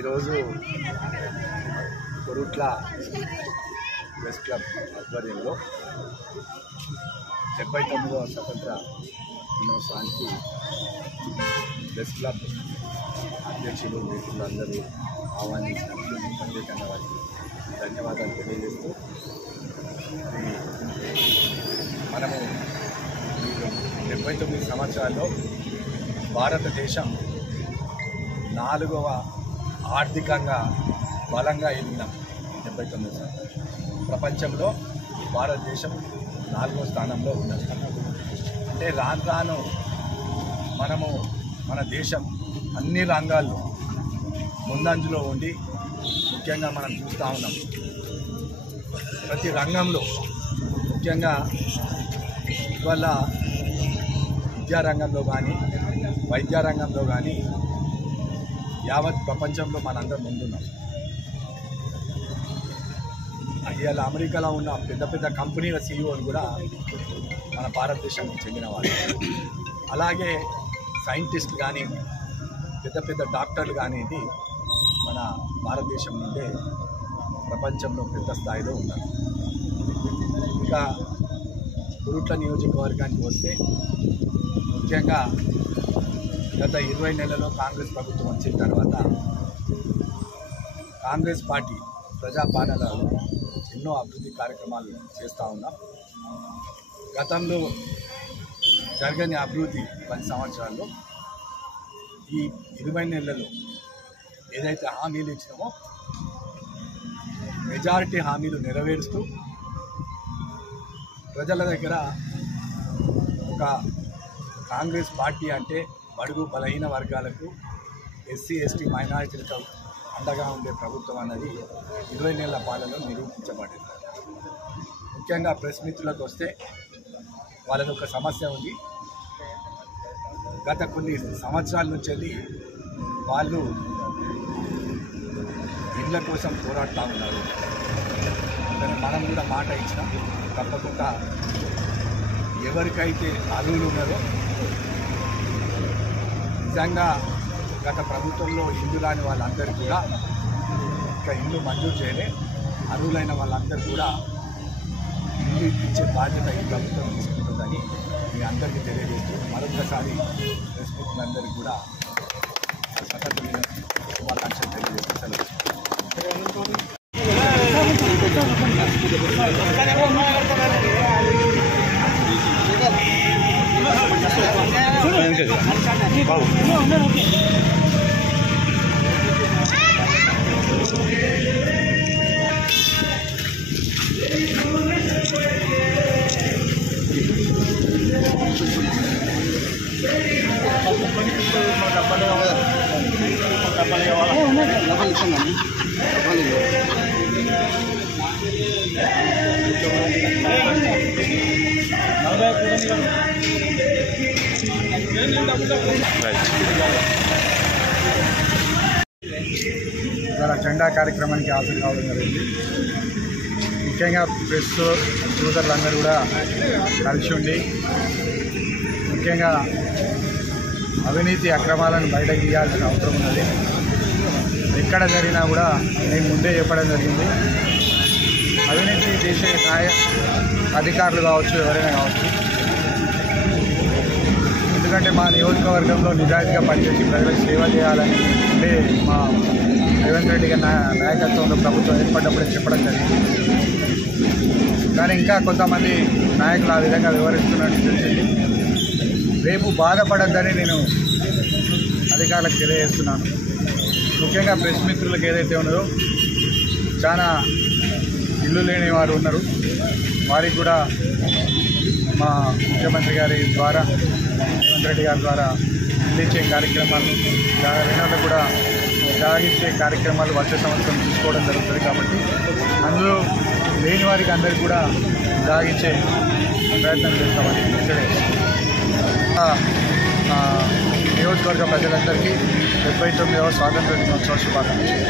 ఈరోజు Korutla press club ఆధ్వర్యంలో 79వ స్వతంత్ర దినోత్సవానికి ప్రెస్ క్లబ్ అధ్యక్షులు మిత్రులు అందరూ ఆహ్వానించినందుకు ప్రత్యేకంగా వారికి ధన్యవాదాలు తెలియజేస్తూ మనము 79 సంవత్సరాల్లో భారతదేశం 4వ ఆర్థికంగా బలంగా ఎదిగినాం. 79 సంవత్సరాలు ప్రపంచంలో భారతదేశం 4వ స్థానంలో ఉన్నది. అంటే రాను మన దేశం అన్ని రంగాల్లో ముందంజలో ఉండి ముఖ్యంగా మనం చూస్తూ ఉన్నాం. ప్రతి రంగంలో ముఖ్యంగా ఇవాళ విద్యారంగంలో కానీ వైద్య రంగంలో కానీ యావత్ ప్రపంచంలో మనందరం ముందున్నాం. ఇవాళ అమెరికాలో ఉన్న పెద్ద పెద్ద కంపెనీల సీఈఓలు కూడా మన భారతదేశానికి చెందిన వాళ్ళు. అలాగే సైంటిస్టులు కానీ పెద్ద పెద్ద డాక్టర్లు కానీ ఇది మన భారతదేశం నుండే ప్రపంచంలో పెద్ద స్థాయిలో ఉన్నారు. ఇంకా కురుట్ల నియోజకవర్గానికి వస్తే ముఖ్యంగా గత 20 నెలల్లో కాంగ్రెస్ ప్రభుత్వం వచ్చిన తర్వాత కాంగ్రెస్ పార్టీ ప్రజాపాలనలో ఎన్నో అభివృద్ధి కార్యక్రమాలు చేస్తూ ఉన్నాం. గతంలో జరగని అభివృద్ధి 10 సంవత్సరాల్లో ఈ 20 నెలల్లో ఏదైతే హామీలు ఇచ్చినామో మెజారిటీ హామీలు నెరవేరుస్తూ ప్రజల దగ్గర ఒక కాంగ్రెస్ పార్టీ అంటే బడుగు బలహీన వర్గాలకు ఎస్సీ ఎస్టీ మైనారిటీలకు అండగా ఉండే ప్రభుత్వం అన్నది 20 నెలల పాలనలో నిరూపించబడింది. ముఖ్యంగా ప్రెస్ మిత్రులకు వస్తే వాళ్ళది ఒక సమస్య ఉంది. గత కొన్ని సంవత్సరాల నుంచి వెళ్ళి వాళ్ళు ఇళ్ళ కోసం పోరాడుతూ ఉన్నారు. కానీ మనం కూడా మాట ఇచ్చినాం, తప్పకుండా ఎవరికైతే అర్హులు ఉన్నారో నిజంగా గత ప్రభుత్వంలో ఇల్లు రాని వాళ్ళందరూ కూడా ఇంకా ఇల్లు మంజూరు చేయలే, అర్హులైన వాళ్ళందరూ కూడా ఇల్లు ఇచ్చే బాధ్యత ఈ ప్రభుత్వం తీసుకుంటుందని మీ అందరికీ తెలియజేస్తూ మరొకసారి ప్రెస్ మిత్రులందరికీ కూడా స్వతంత్ర దిన శుభాకాంక్షలు తెలియజేస్తూ సెలవు. ఇవాళ జెండా కార్యక్రమానికి హాజరు కావడం జరిగింది. ముఖ్యంగా ప్రెస్ సోదరులందరూ కూడా కలిసి ఉండి ముఖ్యంగా అవినీతి అక్రమాలను బయటకు తీయాల్సిన అవసరం ఉన్నది. ఎక్కడ జరిగినా కూడా నేను ముందే చెప్పడం జరిగింది. అవినీతి చేసే అధికారులు కావచ్చు, ఎవరైనా కావచ్చు, ఎందుకంటే మా నియోజకవర్గంలో నిజాయితీగా పనిచేసి ప్రజలకు సేవ చేయాలని ఉండే మా రేవంత్ రెడ్డి గారి నాయకత్వంలో ప్రభుత్వం ఏర్పడ్డప్పుడే చెప్పడం జరిగింది. కానీ ఇంకా కొంతమంది నాయకులు ఆ విధంగా వివరిస్తున్నట్టు తెలిసింది. రేపు బాధపడద్దని నేను అధికారులకు తెలియజేస్తున్నాను. ముఖ్యంగా ప్రెస్ మిత్రులకు ఏదైతే ఉన్నదో చాలా ఇల్లు లేని వారు ఉన్నారు. వారికి కూడా మా ముఖ్యమంత్రి గారి ద్వారా, రేవంత్ రెడ్డి గారి ద్వారా ఇల్లు ఇచ్చే కార్యక్రమాలు, వేణులకు కూడా జాగిచ్చే కార్యక్రమాలు వచ్చే సంవత్సరం తీసుకోవడం జరుగుతుంది. కాబట్టి అందులో లేని వారికి అందరికీ కూడా జాగిచ్చే ప్రయత్నం చేస్తామని నియోజకవర్గ ప్రజలందరికీ 79వ స్వాతంత్ర దినోత్సవ శుభాకాంక్షలు.